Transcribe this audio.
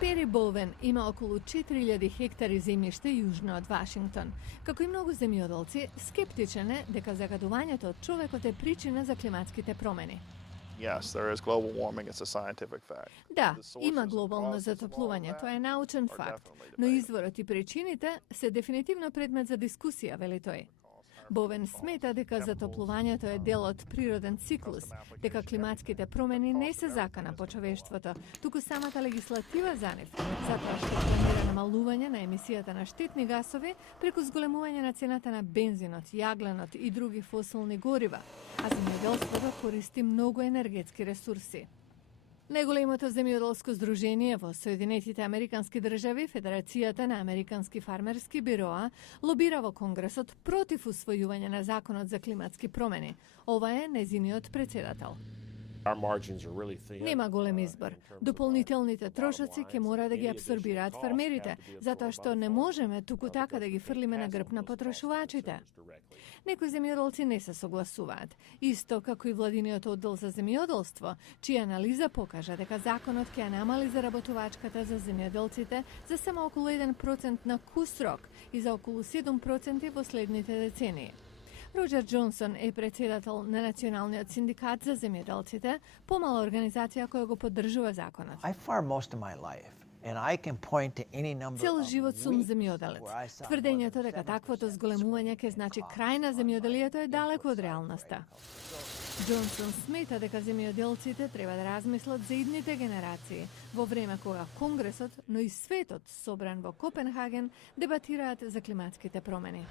Перри Боуен има околу 4000 хектари земјиште јужно од Вашингтон. Како и многу земјоделци, скептичен е дека загадувањето од човекот е причина за климатските промени. Yes, there is global warming. It's a scientific fact. Да, има глобално затоплување, тоа е научен факт, но изворот и причините се дефинитивно предмет за дискусија, вели тој. Боуен смета дека затоплувањето е дел од природен циклус, дека климатските промени не се закана по човештвото, туку самата легислатива за нив, затоа што планира намалување на емисијата на штетни гасови преку зголемување на цената на бензинот, јагленот и други фосилни горива, а земјоделството користи многу енергетски ресурси. Најголемото земјоделско здружение во Соединетите Американски држави, Федерацијата на Американски фармерски бироа, лобира во Конгресот против усвојување на законот за климатски промени. Ова е нејзиниот председател. Нема голем избор. Дополнителните трошоци ќе мора да ги апсорбираат фермерите, затоа што не можеме туку така да ги фрлиме на грб на потрошувачите. Некои земјоделци не се согласуваат, исто како и владиниот оддел за земјоделство, чија анализа покажа дека законот ќе намали заработувачката за земјоделците за само околу 1% на кус рок и за околу 7% во следните децении. Роџер Џонсон е председател на Националниот синдикат за земјоделците, помала организација која го поддржува законот. Цел живот сум земјоделец. Тврдењето дека таквото зголемување ќе значи крај на земјоделието е далеко од реалноста. Џонсон смета дека земјоделците треба да размислат за идните генерации, во време кога Конгресот, но и светот собран во Копенхаген, дебатираат за климатските промени.